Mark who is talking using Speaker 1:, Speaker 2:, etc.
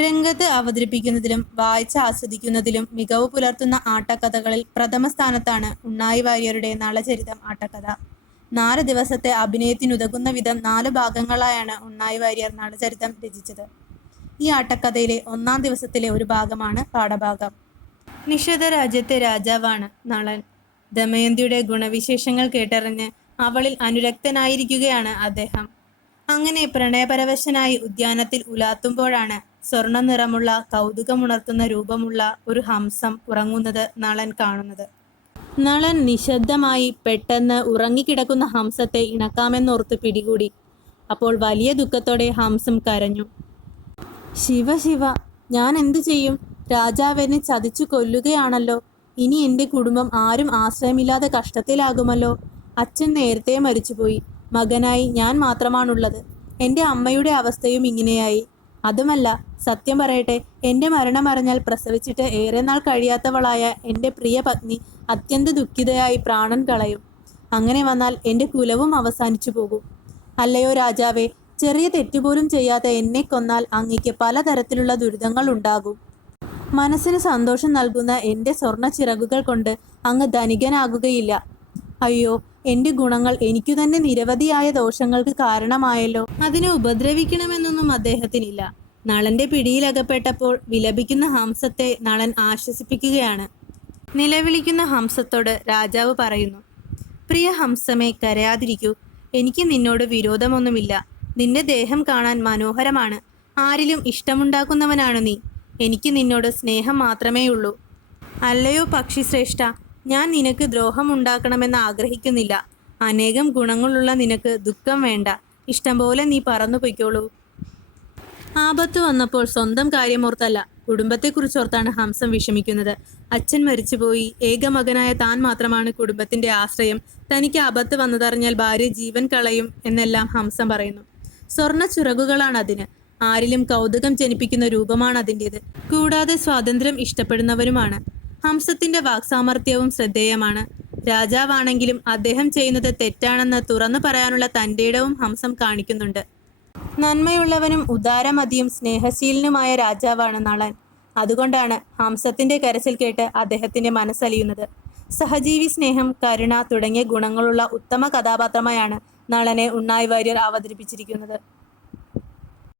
Speaker 1: രംഗത്ത് അവതരിപ്പിക്കുന്നതിലും വായിച്ച് ആസ്വദിക്കുന്നതിലും മികവ് പുലർത്തുന്ന ആട്ടക്കഥകളിൽ പ്രഥമ സ്ഥാനത്താണ് ഉണ്ണായി വാര്യരുടെ നളചരിതം ആട്ടക്കഥ. നാല് ദിവസത്തെ അഭിനയത്തിനുതകുന്ന വിധം നാല് ഭാഗങ്ങളായാണ് ഉണ്ണായി വാര്യർ നളചരിതം രചിച്ചത്. ഈ ആട്ടക്കഥയിലെ ഒന്നാം ദിവസത്തിലെ ഒരു ഭാഗമാണ് പാഠഭാഗം. നിഷധ രാജ്യത്തെ രാജാവാണ് നളൻ. ദമയന്തിയുടെ ഗുണവിശേഷങ്ങൾ കേട്ടറിഞ്ഞ് അവളിൽ അനുരക്തനായിരിക്കുകയാണ് അദ്ദേഹം. അങ്ങനെ പ്രണയപരവശനായി ഉദ്യാനത്തിൽ ഉലാത്തുമ്പോഴാണ് സ്വർണ നിറമുള്ള കൗതുകമുണർത്തുന്ന രൂപമുള്ള ഒരു ഹംസം ഉറങ്ങുന്നത് നളൻ കാണുന്നത്. നളൻ നിശബ്ദമായി പെട്ടെന്ന് ഉറങ്ങിക്കിടക്കുന്ന ഹംസത്തെ ഇണക്കാമെന്നോർത്ത് പിടികൂടി. അപ്പോൾ വലിയ ദുഃഖത്തോടെ ഹംസം കരഞ്ഞു. ശിവ ശിവ ഞാൻ എന്തു ചെയ്യും? രാജാവ് എന്നെ ചതിച്ചു കൊല്ലുകയാണല്ലോ. ഇനി എന്റെ കുടുംബം ആരും ആശ്രയമില്ലാതെ കഷ്ടത്തിലാകുമല്ലോ. അച്ഛൻ നേരത്തെ മരിച്ചുപോയി. മകനായി ഞാൻ മാത്രമാണുള്ളത്. എന്റെ അമ്മയുടെ അവസ്ഥയും ഇങ്ങനെയായി. അതുമല്ല സത്യം പറയട്ടെ എന്റെ മരണം അറിഞ്ഞാൽ പ്രസവിച്ചിട്ട് ഏറെ നാൾ കഴിയാത്തവളായ എന്റെ പ്രിയ പത്നി അത്യന്ത ദുഃഖിതയായി പ്രാണൻ കളയും. അങ്ങനെ വന്നാൽ എന്റെ കുലവും അവസാനിച്ചു പോകും. അല്ലയോ രാജാവേ ചെറിയ തെറ്റുപോലും ചെയ്യാതെ എന്നെ കൊന്നാൽ അങ്ങയ്ക്ക് പലതരത്തിലുള്ള ദുരിതങ്ങൾ ഉണ്ടാകും. മനസ്സിന് സന്തോഷം നൽകുന്ന എന്റെ സ്വർണ ചിറകുകൾ കൊണ്ട് അങ്ങ് ധനികനാകുകയില്ല. അയ്യോ എന്റെ ഗുണങ്ങൾ എനിക്കു തന്നെ നിരവധിയായ ദോഷങ്ങൾക്ക് കാരണമായല്ലോ. അതിനെ ഉപദ്രവിക്കണമെന്നൊന്നും അദ്ദേഹത്തിനില്ല. നളന്റെ പിടിയിലകപ്പെട്ടപ്പോൾ വിലപിക്കുന്ന ഹംസത്തെ നളൻ ആശ്വസിപ്പിക്കുകയാണ്. നിലവിളിക്കുന്ന ഹംസത്തോട് രാജാവ് പറയുന്നു പ്രിയ ഹംസമേ കരയാതിരിക്കൂ. എനിക്ക് നിന്നോട് വിരോധമൊന്നുമില്ല. നിന്റെ ദേഹം കാണാൻ മനോഹരമാണ്. ആരിലും ഇഷ്ടമുണ്ടാക്കുന്നവനാണു നീ. എനിക്ക് നിന്നോട് സ്നേഹം മാത്രമേയുള്ളൂ. അല്ലയോ പക്ഷിശ്രേഷ്ഠ ഞാൻ നിനക്ക് ദ്രോഹമുണ്ടാക്കണമെന്ന് ആഗ്രഹിക്കുന്നില്ല. അനേകം ഗുണങ്ങളുള്ള നിനക്ക് ദുഃഖം വേണ്ട. ഇഷ്ടം പോലെ നീ പറന്നു പൊയ്ക്കോളൂ. ആപത്ത് വന്നപ്പോൾ സ്വന്തം കാര്യമോർത്തല്ല കുടുംബത്തെക്കുറിച്ചോർത്താണ് ഹംസം വിഷമിക്കുന്നത്. അച്ഛൻ മരിച്ചുപോയി. ഏക മകനായ താൻ മാത്രമാണ് കുടുംബത്തിന്റെ ആശ്രയം. തനിക്ക് ആപത്ത് വന്നതറിഞ്ഞാൽ ഭാര്യ ജീവൻ കളയും എന്നെല്ലാം ഹംസം പറയുന്നു. സ്വർണ ചിറകുകളാണ് അതിന് ആരിലും കൗതുകം ജനിപ്പിക്കുന്ന രൂപമാണ് അതിന്റെത് കൂടാതെ സ്വാതന്ത്ര്യം ഇഷ്ടപ്പെടുന്നവരുമാണ്. ഹംസത്തിന്റെ വാക്സാമർത്ഥ്യവും ശ്രദ്ധേയമാണ്. രാജാവാണെങ്കിലും അദ്ദേഹം ചെയ്യുന്നത് തെറ്റാണെന്ന് തുറന്നു പറയാനുള്ള തന്റെ ഇടവും ഹംസം കാണിക്കുന്നുണ്ട്. നന്മയുള്ളവനും ഉദാരമതിയും സ്നേഹശീലനുമായ രാജാവാണ് നളൻ. അതുകൊണ്ടാണ് ഹംസത്തിന്റെ കരച്ചിൽ കേട്ട് അദ്ദേഹത്തിന്റെ മനസ്സലിയുന്നത്. സഹജീവി സ്നേഹം കരുണ തുടങ്ങിയ ഗുണങ്ങളുള്ള ഉത്തമ കഥാപാത്രമായാണ് നളനെ ഉണ്ണായി വാര്യർ അവതരിപ്പിച്ചിരിക്കുന്നത്.